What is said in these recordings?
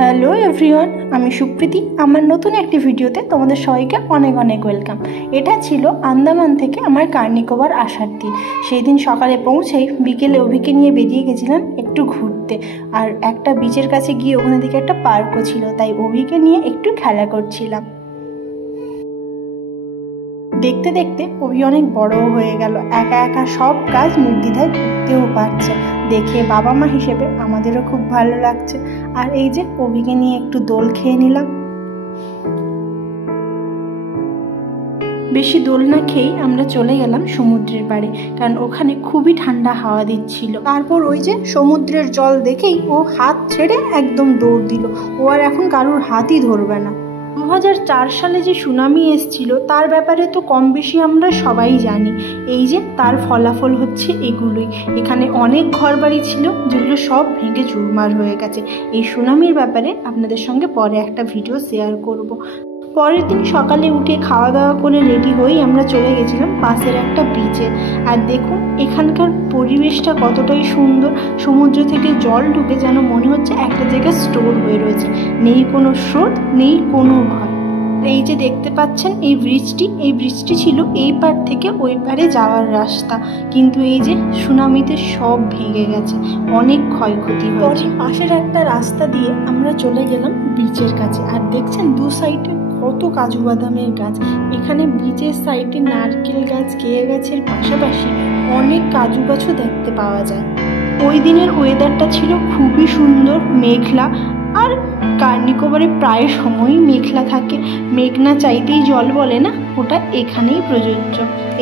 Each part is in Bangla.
হ্যালো এভরিওয়ান, আমি সুপ্রীতি। আমার নতুন একটি ভিডিওতে তোমাদের সবাইকে অনেক অনেক ওয়েলকাম। এটা ছিল আন্দামান থেকে আমার কার্নিকোবার আসার দিন। সেই দিন সকালে পৌঁছেই বিকেলে অভিকে নিয়ে বেরিয়ে গেছিলাম একটু ঘুরতে। আর একটা বিচের কাছে গিয়ে ওখানে দিকে একটা পার্কও ছিল, তাই অভিকে নিয়ে একটু খেলা করছিলাম। দেখতে দেখতে অভি অনেক বড়ও হয়ে গেল, একা একা সব কাজ নির্দ্বিধায় করতেও পারছে। দেখে বাবা মা হিসেবে আমাদেরও খুব ভালো লাগছে। আর এই যে অভিকে নিয়ে একটু দোল খেয়ে নিলাম। বেশি দোল না খেয়েই আমরা চলে গেলাম সমুদ্রের পাড়ে, কারণ ওখানে খুবই ঠান্ডা হাওয়া দিচ্ছিল। তারপর ওই যে সমুদ্রের জল দেখেই ও হাত ছেড়ে একদম দৌড় দিল। ও আর এখন কারুর হাতই ধরবে না। 2004 সালে যে সুনামি এসেছিল তার ব্যাপারে তো কম বেশি আমরা সবাই জানি। এই যে তার ফলাফল হচ্ছে এগুলোই। এখানে অনেক ঘরবাড়ি ছিল যেগুলো সব ভেঙে চুরমার হয়ে গেছে। এই সুনামির ব্যাপারে আপনাদের সঙ্গে পরে একটা ভিডিও শেয়ার করব। পরের দিন সকালে উঠে খাওয়া দাওয়া করে রেডি হয়েই আমরা চলে গেছিলাম পাশের একটা বিচে। আর দেখুন এখানকার পরিবেশটা কতটাই সুন্দর। সমুদ্র থেকে জল ঢুকে যেন মনে হচ্ছে একটা জায়গায় স্টোর হয়ে রয়েছে। নেই কোনো স্রোত, নেই কোনো ভয়। এই যে দেখতে পাচ্ছেন এই ব্রিজটি ছিল এই পার থেকে ওই পারে যাওয়ার রাস্তা, কিন্তু এই যে সুনামিতে সব ভেঙে গেছে, অনেক ক্ষয়ক্ষতি হয়েছে। পাশের একটা রাস্তা দিয়ে আমরা চলে গেলাম বিচের কাছে। আর দেখছেন দু সাইডে কত কাজু বাদামের গাছ। এখানে বিচের সাইডে নারকেল গাছ, কেয়া গাছের পাশাপাশি অনেক কাজু গাছও দেখতে পাওয়া যায়। ওই দিনের ওয়েদারটা ছিল খুবই সুন্দর, মেঘলা। আর কার্নিকোবারে প্রায় সময়ই মেঘলা থাকে। মেঘ না চাইতেই জল বলে না, ওটা এখানেই প্রযোজ্য।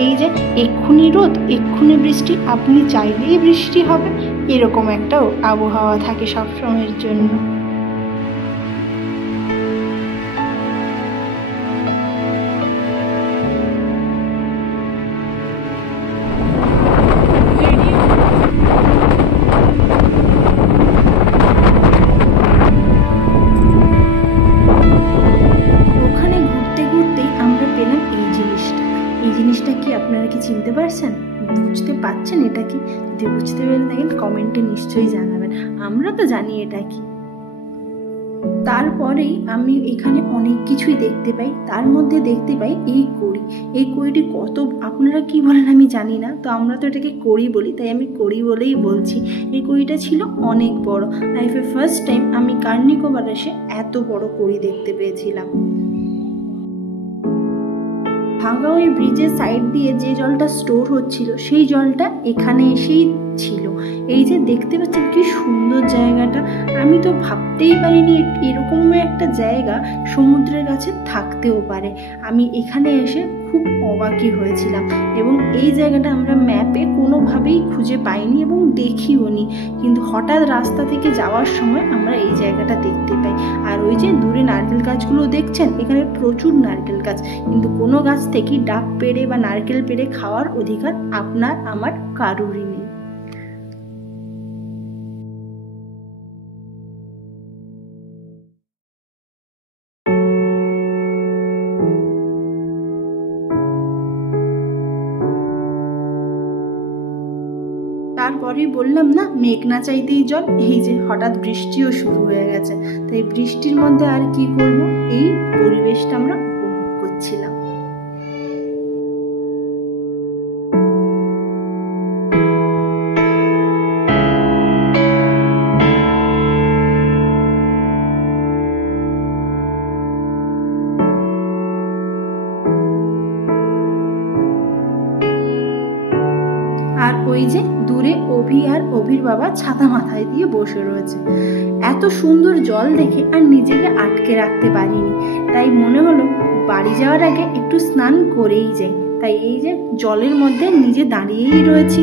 এই যে এক্ষুনি রোদ, এক্ষুনি বৃষ্টি, আপনি চাইলেই বৃষ্টি হবে, এরকম একটা আবহাওয়া থাকে সব সময়ের জন্য। জিনিসটা কি আপনারা কি চিনতে পারছেন, বুঝতে পারছেন এটা কি? যদি বুঝতে পেরে থাকেন কমেন্টে নিশ্চয়ই জানাবেন। আমরা তো জানি এটা কি। তারপরেই আমি এখানে অনেক কিছুই দেখতে পাই। তার মধ্যে দেখতে পাই এই কড়ি। এই কড়িটি কত আপনারা কি বলেন আমি জানি না, তো আমরা তো এটাকে কড়ি বলি, তাই আমি কড়ি বলেই বলছি। এই কড়িটা ছিল অনেক বড়। লাইফে ফার্স্ট টাইম আমি কার্নিকোবার এসে এত বড় কড়ি দেখতে পেয়েছিলাম। ভাঙা ওই ব্রিজের সাইড দিয়ে যে জলটা স্টোর হচ্ছিল সেই জলটা এখানে এসেই ছিল। এই যে দেখতে পাচ্ছেন কি সুন্দর জায়গাটা। আমি তো ভাবতেই পারিনি এরকম একটা জায়গা সমুদ্রের কাছে থাকতেও পারে। আমি এখানে এসে খুব অবাকই হয়েছিলাম, এবং এই জায়গাটা আমরা ম্যাপে কোনোভাবেই খুঁজে পাইনি এবং দেখিও নি। কিন্তু হঠাৎ রাস্তা থেকে যাওয়ার সময় আমরা এই জায়গাটা দেখতে পাই। আর ওই যে দূরে নারকেল গাছগুলো দেখছেন, এখানে প্রচুর নারকেল গাছ, কিন্তু কোনো গাছ থেকেই ডাব পেড়ে বা নারকেল পেড়ে খাওয়ার অধিকার আপনার আমার কারোরই নেই। তারপরে বললাম না মেঘ না চাইতেই জল। এই যে হঠাৎ বৃষ্টিও শুরু হয়ে গেছে, তাই বৃষ্টির মধ্যে আর কি করব, এই পরিবেশটা আমরা উপভোগ করছিলাম। আর ওই যে দূরে অভি আর অভির বাবা ছাতা মাথায় দিয়ে বসে রয়েছে। এত সুন্দর জল দেখে আর নিজেকে আটকে রাখতে পারিনি, তাই মনে হলো বাড়ি যাওয়ার আগে একটু স্নান করেই যাই। তাই এই যে জলের মধ্যে নিজে দাঁড়িয়েই রয়েছি।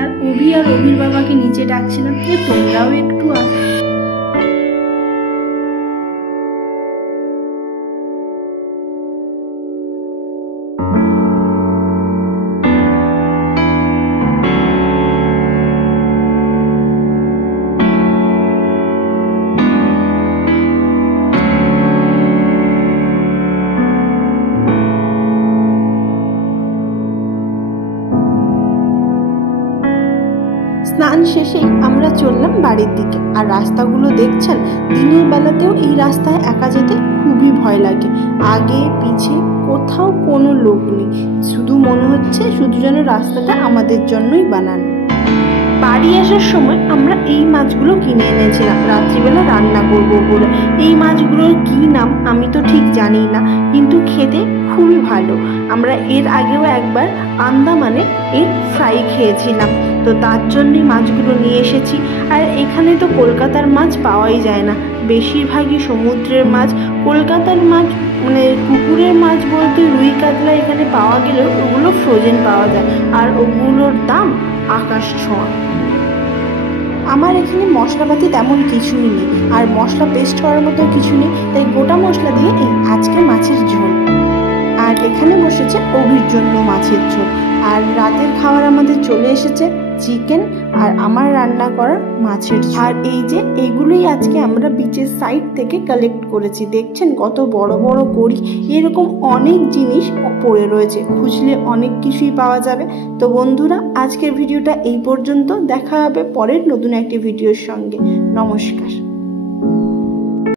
আর অভি আর অভির বাবাকে নিচে ডাকছিলাম যে তোমরাও একটু স্নান শেষেই আমরা চললাম বাড়ির দিকে। আর রাস্তাগুলো দেখছেন, দিনের বেলাতেও এই রাস্তায় একা যেতে খুবই ভয় লাগে। আগে পিছে কোথাও কোনো লোক নেই, শুধু মনে হচ্ছে শুধু যেন রাস্তাটা আমাদের জন্যই বানানো। বাড়ি আসার সময় আমরা এই মাছগুলো কিনে এনেছিলাম রাত্রিবেলা রান্না করব বলে। এই মাছগুলোর কি নাম আমি তো ঠিক জানি না, কিন্তু খেতে খুবই ভালো। আমরা এর আগেও একবার আন্দামানে এর ফ্রাই খেয়েছিলাম, তো তার জন্যই মাছগুলো নিয়ে এসেছি। আর এখানে তো কলকাতার মাছ পাওয়াই যায় না, বেশিরভাগই সমুদ্রের মাছ। কলকাতার মাছ মানে পুকুরের মাছ বলতে রুই কাতলা এখানে পাওয়া গেলেও ওগুলো ফ্রোজেন পাওয়া যায়, আর ওগুলোর দাম আকাশ ছোঁয়া। আমার এখানে মশলাপাতি তেমন কিছুই নেই, আর মশলা পেস্ট করার মতো কিছু নেই, তাই গোটা মশলা দিয়ে এই আজকে মাছের ঝোল। আর এখানে বসেছে অভির জন্য মাছের ঝোল। আর রাতের খাবার আমাদের চলে এসেছে চিকেন আর আমার রান্না করা মাছের ঝোল। আর এই যে এইগুলোই আজকে আমরা বিচের সাইড থেকে কালেক্ট করেছি। দেখছেন কত বড় বড় কড়ি, এরকম অনেক জিনিস পড়ে রয়েছে, খুঁজলে অনেক কিছুই পাওয়া যাবে। তো বন্ধুরা, আজকের ভিডিওটা এই পর্যন্ত। দেখা হবে পরের নতুন একটি ভিডিওর সঙ্গে। নমস্কার।